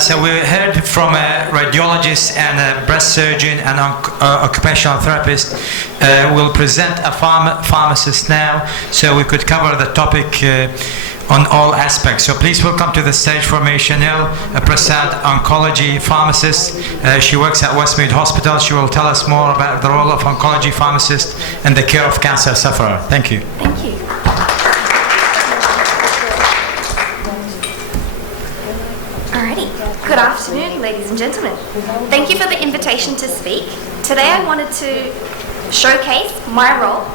So we heard from a radiologist and a breast surgeon and occupational therapist. We'll present a pharmacist now, so we could cover the topic on all aspects. So please welcome to the stage for me Sheenal Prasad, oncology pharmacist. She works at Westmead Hospital. She will tell us more about the role of oncology pharmacist in the care of cancer sufferer. Thank you. Thank you. Alrighty. Good afternoon, ladies and gentlemen. Thank you for the invitation to speak. Today I wanted to showcase my role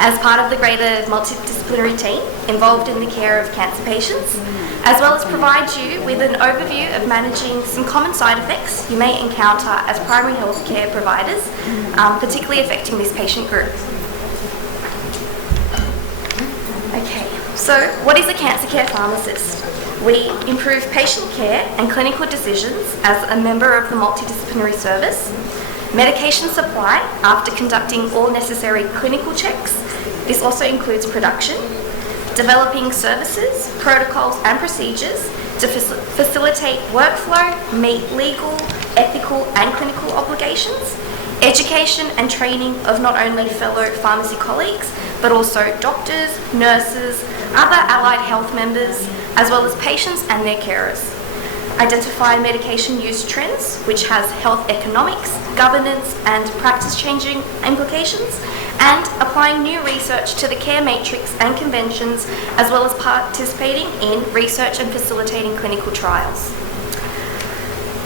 as part of the greater multidisciplinary team involved in the care of cancer patients, as well as provide you with an overview of managing some common side effects you may encounter as primary health care providers, particularly affecting this patient group. Okay, so what is a cancer care pharmacist? We improve patient care and clinical decisions as a member of the multidisciplinary service, medication supply after conducting all necessary clinical checks. This also includes production, developing services, protocols and procedures to facilitate workflow, meet legal, ethical and clinical obligations, education and training of not only fellow pharmacy colleagues, but also doctors, nurses, other allied health members, as well as patients and their carers. Identify medication use trends, which has health economics, governance and practice-changing implications, and applying new research to the care matrix and conventions, as well as participating in research and facilitating clinical trials.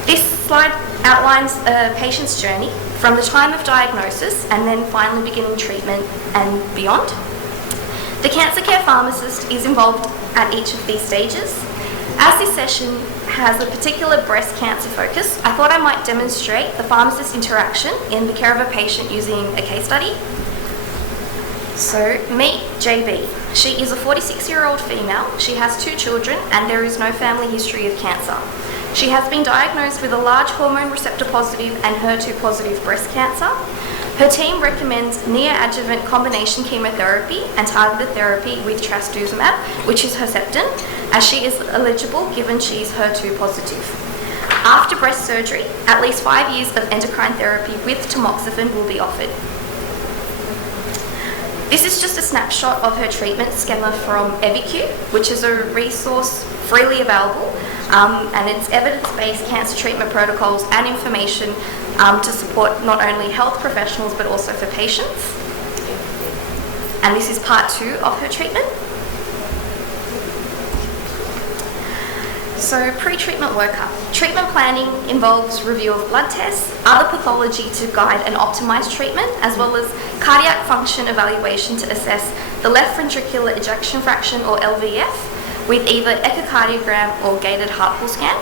This slide outlines a patient's journey from the time of diagnosis and then finally beginning treatment and beyond. The cancer care pharmacist is involved at each of these stages. As this session has a particular breast cancer focus, I thought I might demonstrate the pharmacist interaction in the care of a patient using a case study. So, meet JB. She is a 46-year-old female. She has 2 children and there is no family history of cancer. She has been diagnosed with a large hormone receptor positive and HER2 positive breast cancer. Her team recommends neoadjuvant combination chemotherapy and targeted therapy with trastuzumab, which is Herceptin, as she is eligible given she is HER2 positive. After breast surgery, at least 5 years of endocrine therapy with tamoxifen will be offered. This is just a snapshot of her treatment schema from EviQ, which is a resource freely available, and it's evidence-based cancer treatment protocols and information to support not only health professionals but also for patients. And this is part 2 of her treatment. So, pre-treatment workup. Treatment planning involves review of blood tests, other pathology to guide and optimise treatment, as well as cardiac function evaluation to assess the left ventricular ejection fraction or LVF with either echocardiogram or gated heart pulse scan.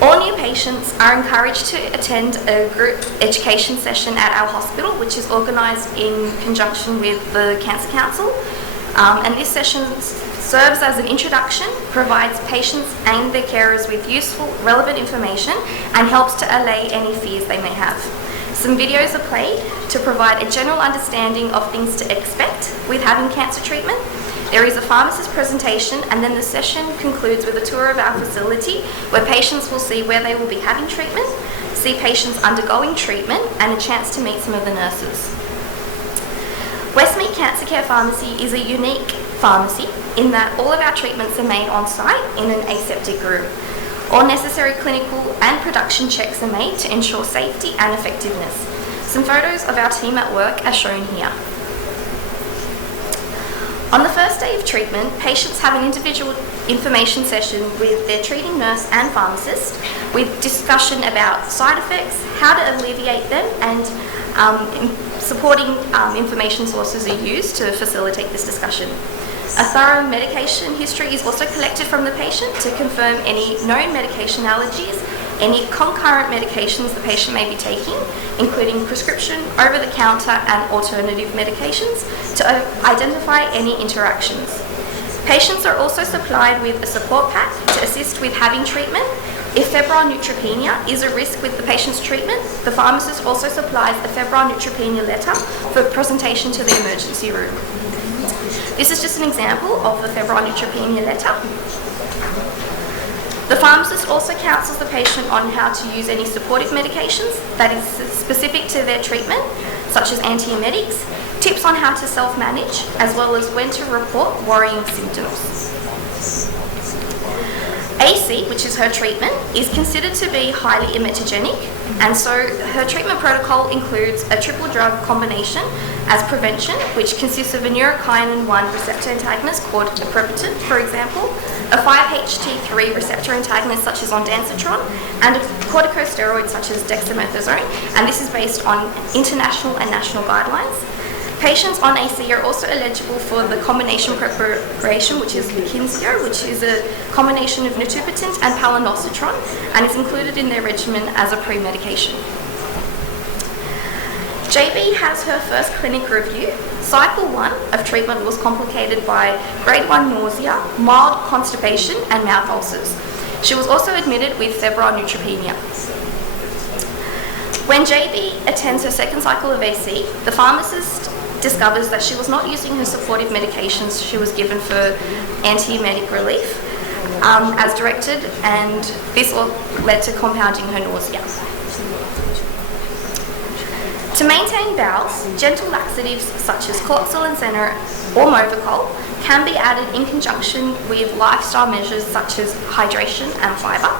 All new patients are encouraged to attend a group education session at our hospital, which is organised in conjunction with the Cancer Council. And this session serves as an introduction, provides patients and their carers with useful, relevant information, and helps to allay any fears they may have. Some videos are played to provide a general understanding of things to expect with having cancer treatment. There is a pharmacist presentation, and then the session concludes with a tour of our facility where patients will see where they will be having treatment, see patients undergoing treatment, and a chance to meet some of the nurses. Westmead Cancer Care Pharmacy is a unique pharmacy in that all of our treatments are made on site in an aseptic room. All necessary clinical and production checks are made to ensure safety and effectiveness. Some photos of our team at work are shown here. On the first day of treatment, patients have an individual information session with their treating nurse and pharmacist with discussion about side effects, how to alleviate them, and supporting information sources are used to facilitate this discussion. A thorough medication history is also collected from the patient to confirm any known medication allergies, any concurrent medications the patient may be taking, including prescription, over-the-counter and alternative medications, to identify any interactions. Patients are also supplied with a support pack to assist with having treatment. If febrile neutropenia is a risk with the patient's treatment, the pharmacist also supplies a febrile neutropenia letter for presentation to the emergency room. This is just an example of the febrile neutropenia letter. The pharmacist also counsels the patient on how to use any supportive medications that is specific to their treatment, such as antiemetics, tips on how to self-manage, as well as when to report worrying symptoms. AC, which is her treatment, is considered to be highly emetogenic, and so her treatment protocol includes a triple drug combination as prevention, which consists of a neurokinin-1 receptor antagonist called aprepitant, for example, a 5-HT3 receptor antagonist such as ondansetron, and a corticosteroid such as dexamethasone, and this is based on international and national guidelines. Patients on AC are also eligible for the combination preparation, which is Lukensio, which is a combination of nitipetant and palonosetron, and is included in their regimen as a pre-medication. JB has her first clinic review. Cycle 1 of treatment was complicated by grade 1 nausea, mild constipation, and mouth ulcers. She was also admitted with febrile neutropenia. When JB attends her second cycle of AC, the pharmacist discovers that she was not using her supportive medications she was given for antiemetic relief as directed, and this all led to compounding her nausea. To maintain bowels, gentle laxatives such as Cloxil and Senna or Movicol can be added in conjunction with lifestyle measures such as hydration and fibre.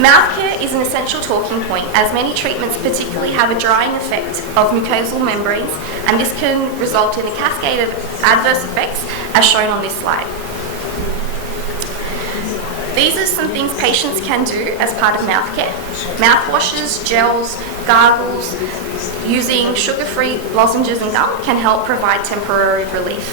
Mouth care is an essential talking point, as many treatments particularly have a drying effect of mucosal membranes, and this can result in a cascade of adverse effects as shown on this slide. These are some things patients can do as part of mouth care. Mouthwashes, gels, gargles, using sugar-free lozenges and gum can help provide temporary relief.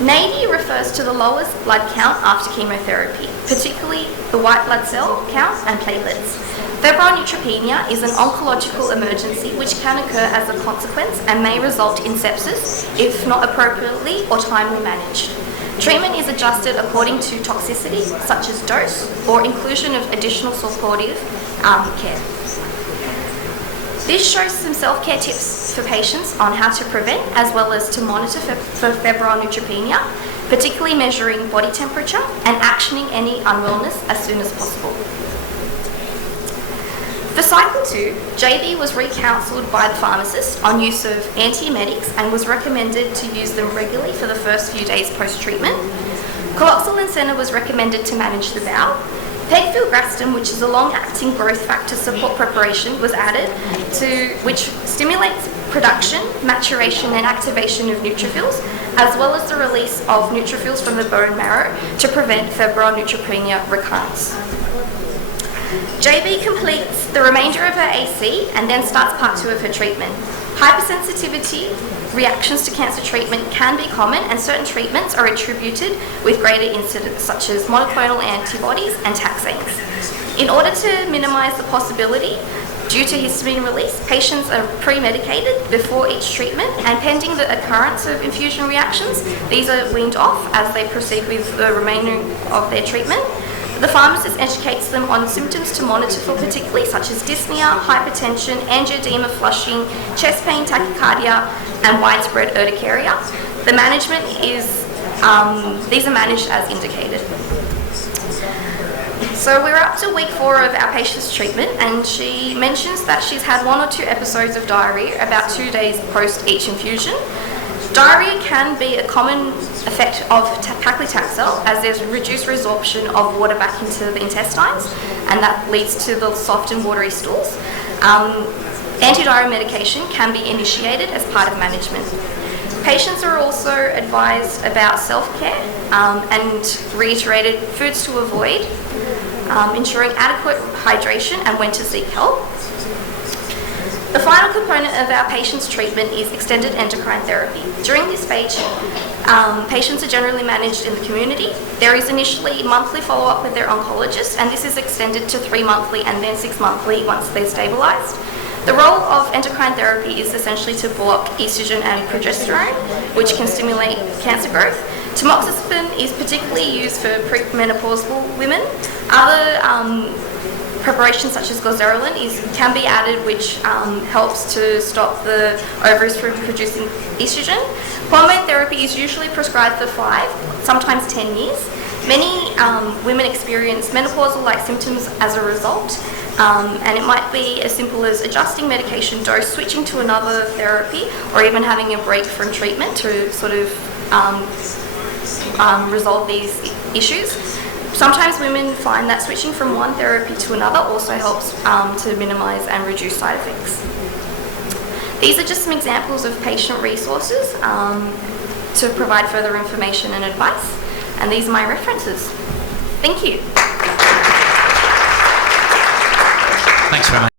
NADI refers to the lowest blood count after chemotherapy, particularly the white blood cell count and platelets. Febrile neutropenia is an oncological emergency which can occur as a consequence and may result in sepsis if not appropriately or timely managed. Treatment is adjusted according to toxicity, such as dose or inclusion of additional supportive care. This shows some self-care tips for patients on how to prevent as well as to monitor for febrile neutropenia, particularly measuring body temperature and actioning any unwellness as soon as possible. For cycle 2, JB was re-counselled by the pharmacist on use of antiemetics and was recommended to use them regularly for the first few days post-treatment. Cloxil and Senna was recommended to manage the bowel. Pegfilgrastim, which is a long-acting growth factor support preparation, was added which stimulates production, maturation and activation of neutrophils, as well as the release of neutrophils from the bone marrow to prevent febrile neutropenia recurrence. JB completes the remainder of her AC and then starts part 2 of her treatment. Hypersensitivity reactions to cancer treatment can be common, and certain treatments are attributed with greater incidence, such as monoclonal antibodies and taxanes. In order to minimise the possibility due to histamine release, patients are pre-medicated before each treatment, and pending the occurrence of infusion reactions, these are weaned off as they proceed with the remainder of their treatment. The pharmacist educates them on symptoms to monitor for, particularly such as dyspnea, hypertension, angioedema, flushing, chest pain, tachycardia, and widespread urticaria. The management is, these are managed as indicated. So we're up to week 4 of our patient's treatment, and she mentions that she's had 1 or 2 episodes of diarrhea about 2 days post each infusion. Diarrhea can be a common effect of paclitaxel, as there's reduced resorption of water back into the intestines, and that leads to the soft and watery stools. Antidiarrhea medication can be initiated as part of management. Patients are also advised about self-care and reiterated foods to avoid, ensuring adequate hydration and when to seek help. The final component of our patient's treatment is extended endocrine therapy. During this stage, patients are generally managed in the community. There is initially monthly follow-up with their oncologist, and this is extended to 3 monthly and then 6 monthly once they're stabilised. The role of endocrine therapy is essentially to block estrogen and progesterone, which can stimulate cancer growth. Tamoxifen is particularly used for premenopausal women. Other preparations such as glycerolin can be added, which helps to stop the ovaries from producing estrogen. Hormone therapy is usually prescribed for 5, sometimes 10 years. Many women experience menopausal-like symptoms as a result, and it might be as simple as adjusting medication dose, switching to another therapy, or even having a break from treatment to sort of resolve these issues. Sometimes women find that switching from one therapy to another also helps to minimise and reduce side effects. These are just some examples of patient resources to provide further information and advice, and these are my references. Thank you. Thanks very much.